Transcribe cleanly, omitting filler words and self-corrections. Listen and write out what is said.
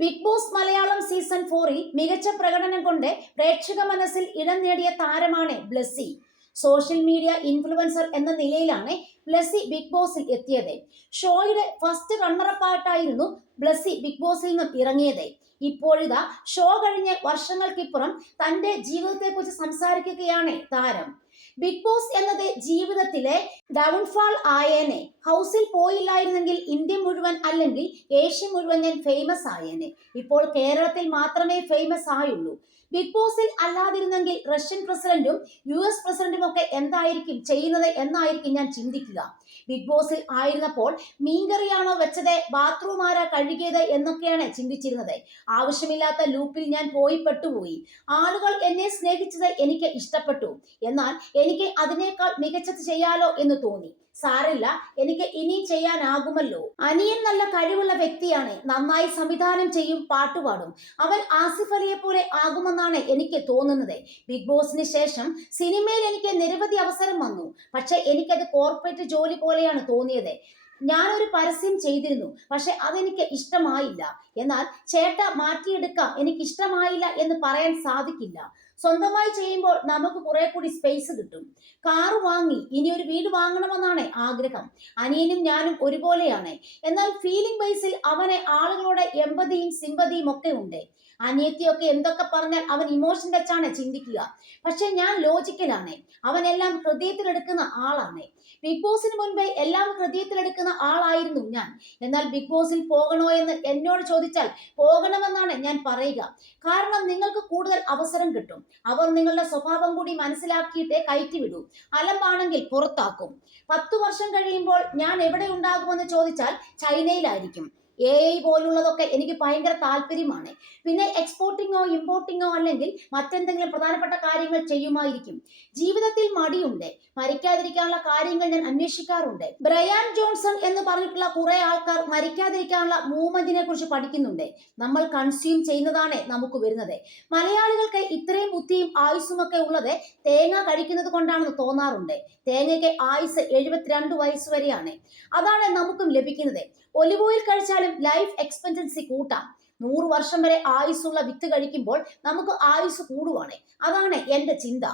Big boss Malayalam season 4-ൽ മികച്ച പ്രകടനം കൊണ്ട് പ്രേക്ഷക മനസ്സിൽ ഇടം നേടിയ താരമാണ് ബ്ലെസ്സി. സോഷ്യൽ മീഡിയ ഇൻഫ്ലുവൻസർ എന്ന നിലയിലാണ് ബ്ലെസ്സി ബിഗ് ബോസിൽ എത്തിയത്. ഷോയുടെ ഫസ്റ്റ് റണ്ണറപ്പായിട്ടായിരുന്നു ബ്ലെസ്സി ബിഗ് ബോസിൽ നിന്നും ഇറങ്ങിയത്. ഇപ്പോഴിതാ ഷോ കഴിഞ്ഞ് വർഷങ്ങൾക്കിപ്പുറം തന്റെ ജീവിതത്തെക്കുറിച്ച് സംസാരിക്കുകയാണ് താരം. ബിഗ് ബോസ് എന്നത് ജീവിതത്തിലെ ഡൗൺഫാൾ ആയേനെ. ഹൗസിൽ പോയില്ലായിരുന്നെങ്കിൽ ഇന്ത്യ മുഴുവൻ അല്ലെങ്കിൽ ഏഷ്യ മുഴുവൻ ഞാൻ ഫേമസ് ആയേനെ. ഇപ്പോൾ കേരളത്തിൽ മാത്രമേ ഫേമസ് ആയുള്ളൂ. ബിഗ് ബോസിൽ അല്ലാതിരുന്നെങ്കിൽ റഷ്യൻ പ്രസിഡന്റും US പ്രസിഡന്റും ഒക്കെ എന്തായിരിക്കും ചെയ്യുന്നത് എന്നായിരിക്കും ഞാൻ ചിന്തിക്കുക. ബിഗ് ബോസിൽ ആയിരുന്നപ്പോൾ മീൻകറിയാണോ വെച്ചത്, ബാത്റൂം ആരാ കഴുകിയത് എന്നൊക്കെയാണ് ചിന്തിച്ചിരുന്നത്. ആവശ്യമില്ലാത്ത ലൂപ്പിൽ ഞാൻ പെട്ടുപോയി. ആളുകൾ എന്നെ സ്നേഹിച്ചത് എനിക്ക് ഇഷ്ടപ്പെട്ടു. എന്നാൽ എനിക്ക് അതിനേക്കാൾ മികച്ചത് ചെയ്യാലോ എന്ന് തോന്നി. സാരില്ല, എനിക്ക് ഇനിയും ചെയ്യാനാകുമല്ലോ. അനിയൻ നല്ല കഴിവുള്ള വ്യക്തിയാണ്, നന്നായി സംവിധാനം ചെയ്യും, പാട്ടുപാടും. അവൻ ആസിഫ് അലിയെ പോലെ ആകുമെന്നാണ് എനിക്ക് തോന്നുന്നത്. ബിഗ് ബോസിന് ശേഷം സിനിമയിൽ എനിക്ക് നിരവധി അവസരം വന്നു. പക്ഷെ എനിക്കത് കോർപ്പറേറ്റ് ജോലി പോലെയാണ് തോന്നിയത്. ഞാനൊരു പരസ്യം ചെയ്തിരുന്നു, പക്ഷെ അതെനിക്ക് ഇഷ്ടമായില്ല. എന്നാൽ ചേട്ട മാറ്റിയെടുക്കാം, എനിക്ക് ഇഷ്ടമായില്ല എന്ന് പറയാൻ സാധിക്കില്ല. സ്വന്തമായി ചെയ്യുമ്പോൾ നമുക്ക് കുറെ കൂടി സ്പേസ് കിട്ടും. കാറ് വാങ്ങി, ഇനി ഒരു വീട് വാങ്ങണമെന്നാണ് ആഗ്രഹം. അനിയനും ഞാനും ഒരുപോലെയാണ്. എന്നാൽ ഫീലിംഗ് ബേസിൽ അവന് ആളുകളുടെ എമ്പതിയും സിമ്പതിയും ഒക്കെ ഉണ്ട്. അനിയത്തിയൊക്കെ എന്തൊക്കെ പറഞ്ഞാൽ അവൻ ഇമോഷൻ ടച്ചാണ് ചിന്തിക്കുക. പക്ഷെ ഞാൻ ലോജിക്കലാണ്. അവനെല്ലാം ഹൃദയത്തിലെടുക്കുന്ന ആളാണ്. ബിഗ് ബോസിന് മുൻപേ എല്ലാം ഹൃദയത്തിലെടുക്കുന്ന ആളായിരുന്നു ഞാൻ. എന്നാൽ ബിഗ് ബോസിൽ പോകണോ എന്ന് എന്നോട് ചോദിച്ചാൽ പോകണമെന്നാണ് ഞാൻ പറയുക. കാരണം നിങ്ങൾക്ക് കൂടുതൽ അവസരം കിട്ടും. അവർ നിങ്ങളുടെ സ്വഭാവം കൂടി മനസ്സിലാക്കിയിട്ടേ കയറ്റിവിടൂ. അലമ്പാണെങ്കിൽ പുറത്താക്കും. 10 വർഷം കഴിയുമ്പോൾ ഞാൻ എവിടെ ഉണ്ടാകുമെന്ന് ചോദിച്ചാൽ ചൈനയിലായിരിക്കും. AI പോലുള്ളതൊക്കെ എനിക്ക് ഭയങ്കര താല്പര്യമാണ്. പിന്നെ എക്സ്പോർട്ടിങ്ങോ ഇമ്പോർട്ടിങ്ങോ അല്ലെങ്കിൽ മറ്റെന്തെങ്കിലും പ്രധാനപ്പെട്ട കാര്യങ്ങൾ ചെയ്യുമായിരിക്കും. ജീവിതത്തിൽ മടിയുണ്ട്. മരിക്കാതിരിക്കാനുള്ള കാര്യങ്ങൾ ഞാൻ അന്വേഷിക്കാറുണ്ട്. ബ്രയാൻ ജോൺസൺ എന്ന് പറഞ്ഞിട്ടുള്ള കുറെ ആൾക്കാർ മരിക്കാതിരിക്കാനുള്ള മൂവ്മെന്റിനെ കുറിച്ച് പഠിക്കുന്നുണ്ട്. നമ്മൾ കൺസ്യൂം ചെയ്യുന്നതാണ് നമുക്ക് വരുന്നത്. മലയാളികൾക്ക് ഇത്രയും ബുദ്ധിയും ആയുസ്സും ഒക്കെ ഉള്ളത് തേങ്ങ കഴിക്കുന്നത് കൊണ്ടാണെന്ന് തോന്നാറുണ്ട്. തേങ്ങയ്ക്ക് ആയുസ് 72 വയസ്സ് വരെയാണ്. അതാണ് നമുക്കും ലഭിക്കുന്നത്. ഒലിവ് ഓയിൽ കഴിച്ചാലും ലൈഫ് എക്സ്പെക്ടൻസി കൂട്ടാം. 100 വർഷം വരെ ആയുസ്സുള്ള വിത്ത് കഴിക്കുമ്പോൾ നമുക്ക് ആയുസ് കൂടുവാണ്. അതാണ് എന്റെ ചിന്ത.